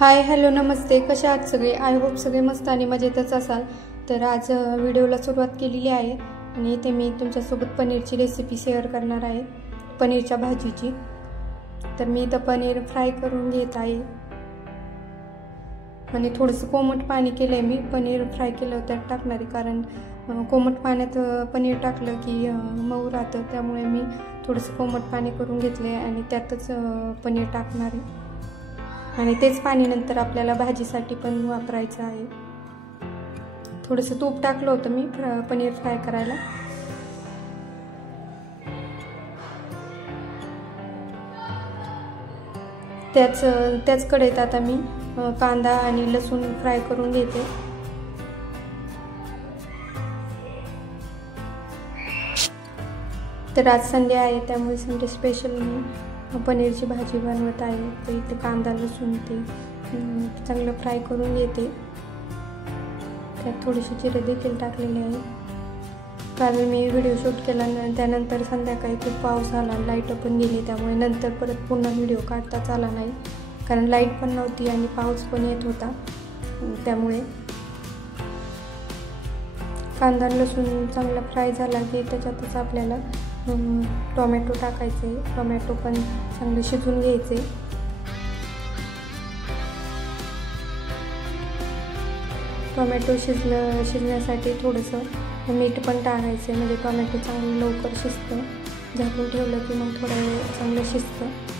Hi hello नमस्ते, कशा आहात सगळे? आय होप सगळे मस्त आणि मजेतच असाल. तर आज व्हिडिओला सुरुवात केलेली आहे आणि इथे मी तुमच्यासोबत पनीरची रेसिपी शेअर करणार आहे, पनीरच्या भाजीची. तर मी इथं पनीर फ्राय करून घेत आहे आणि थोडंसं कोमट पाणी केलं आहे. मी पनीर फ्राय केलं त्यात टाकणार आहे, कारण कोमट पाण्यात पनीर टाकलं की मऊ राहतं, त्यामुळे मी थोडंसं कोमट पाणी करून घेतले आणि त्यातच पनीर टाकणार आहे. आणि तेच पाणी नंतर आपल्याला भाजीसाठी पण वापरायचं आहे. थोडंसं तूप टाकलं होतं मी पनीर फ्राय करायला. त्याच कढईत आता मी कांदा आणि लसूण फ्राय करून घेते. तर आज संडे आहे, त्यामुळे संडे स्पेशल मी पनीरची भाजी बनवत आहे. तर इथे कांदा लसूण ते चांगलं फ्राय करून घेते. त्यात थोडीशी जिरे देखील टाकलेले आहे, कारण मी व्हिडिओ शूट केला त्यानंतर संध्याकाळी खूप पाऊस आला, लाईट पण गेली, त्यामुळे नंतर परत पुन्हा व्हिडिओ काढताच आला नाही, कारण लाईट पण नव्हती आणि पाऊस पण येत होता. त्यामुळे कांदा लसूण चांगला फ्राय झाला की त्याच्यातच आपल्याला टोमॅटो टाकायचे. टोमॅटो पण चांगले शिजवून घ्यायचे. टोमॅटो शिजण्यासाठी थोडंसं मीठ पण टाकायचं, म्हणजे टोमॅटो चांगलं लवकर शिजतं. झाकून ठेवलं की मग थोडा वेळ चांगलं शिजतं.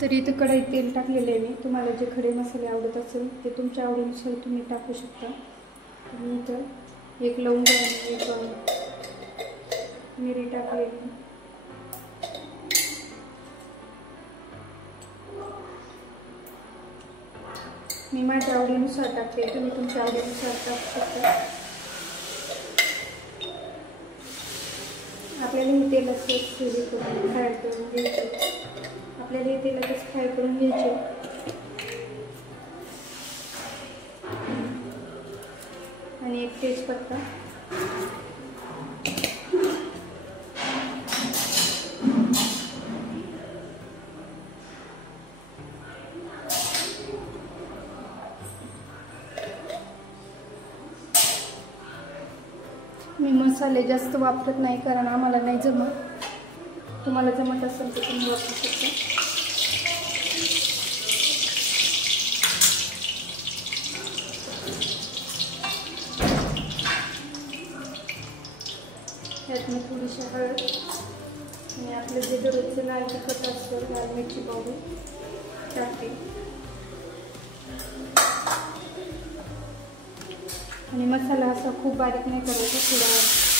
तर इथं कढईत तेल टाकलेले आहे मी. तुम्हाला जे खडे मसाले आवडत असेल ते तुमच्या आवडीनुसार तुम्ही टाकू शकता. मी इथं एक लवंग आणि एक मिरी टाकलेली. मी माझ्या आवडीनुसार टाकते, तुम्ही तुमच्या आवडीनुसार टाकू शकता. आपल्याला हे तेलात फ्राय करून घ्यायचे. आपल्याला हे तेलातच फ्राय करून घ्यायचे. आणि एक तेजपत्ता, मी मसाले जास्त वापरत नाही, कारण आम्हाला नाही जमत. तुम्हाला जमत असेल तर तुम्ही वापरू शकता. त्यात मी थोडीशी हळद आणि आपलं जे दररोजचं लाल तिखट असतं, लाल मिरची पावडर टाकते. आणि मसाला असा खूप बारीक नाही करायचा, थोडा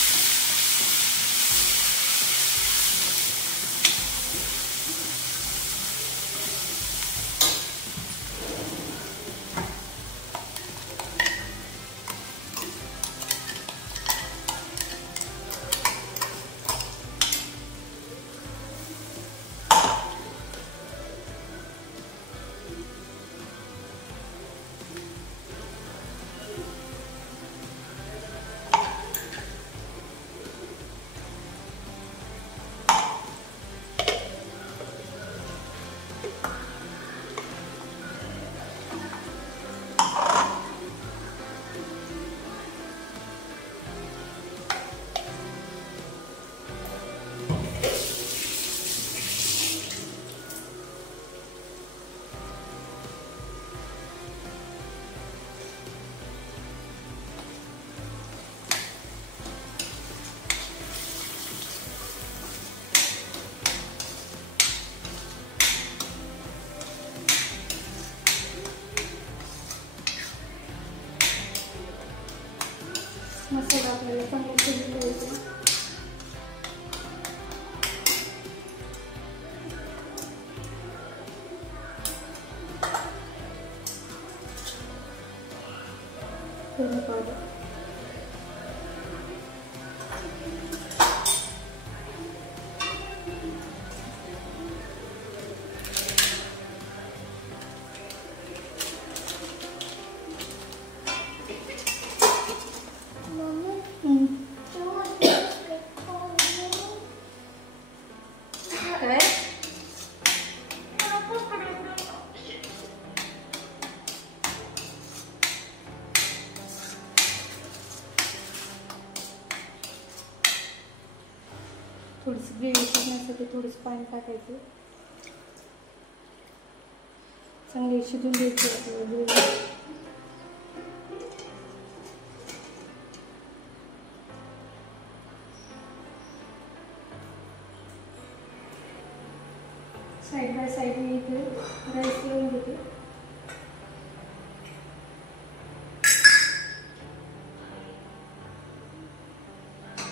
चांगलं शिजून घ्यायचं. धने पावडर, थोडीशी ग्रेव्ही शिजण्यासाठी थोडंसं पाणी टाकायचं. चांगली शिजून द्यायची ग्रेव्ही. साईड बाय साईड मी इथे राईस लावून घेते.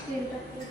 तेल टाकते.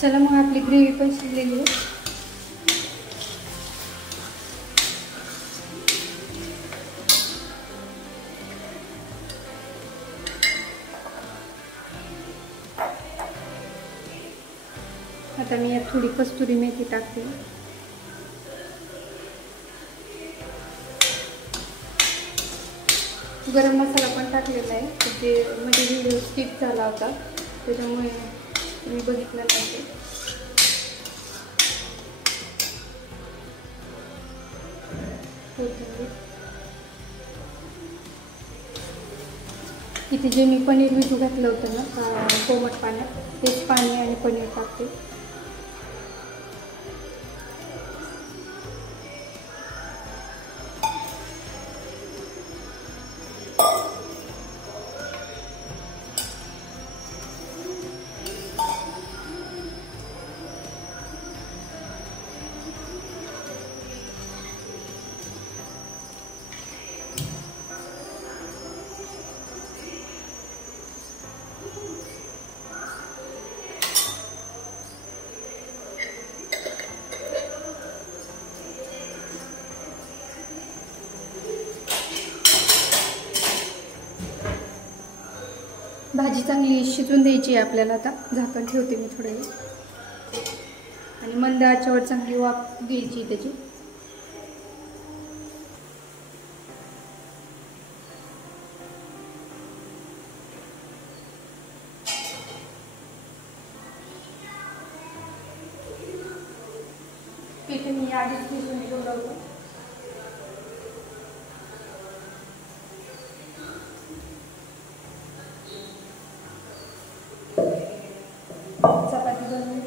चला मग आपली ग्रेव्ही पण शिजलेली आहे. आता मी यात थोडी कस्तुरी मेथी टाकते. गरम मसाला पण टाकलेला आहे, जे मध्ये व्हिडिओ स्किप झाला होता त्याच्यामुळे तुम्ही बघितलं नाही. इथे जे मी पनीर भिजू घातलं होतं ना कोमट पाण्यात, तेच पाणी आणि पनीर टाकते. भाजी चांगली शिजून द्यायची आहे आपल्याला. आता झाकण ठेवते मी थोडं वेळ आणि मंद आचेवर चांगली वाफ घ्यायची त्याची. पीठ मी आधीच भिजवून ठेवलं होतं. चपाती बनवून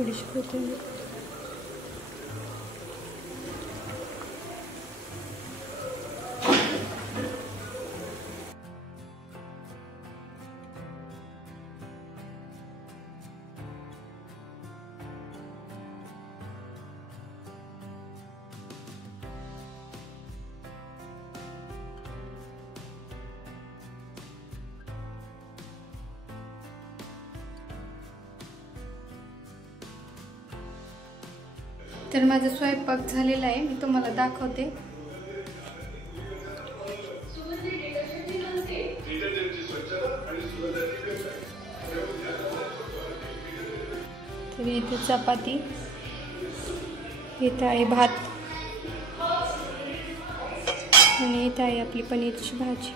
थोडीशी कोथिंबीर. तर माझा स्वयंपाक झालेला आहे, मी तुम्हाला दाखवते. तर इथे चपाती, इथे आहे भात आणि इथे आहे आपली पनीरची भाजी.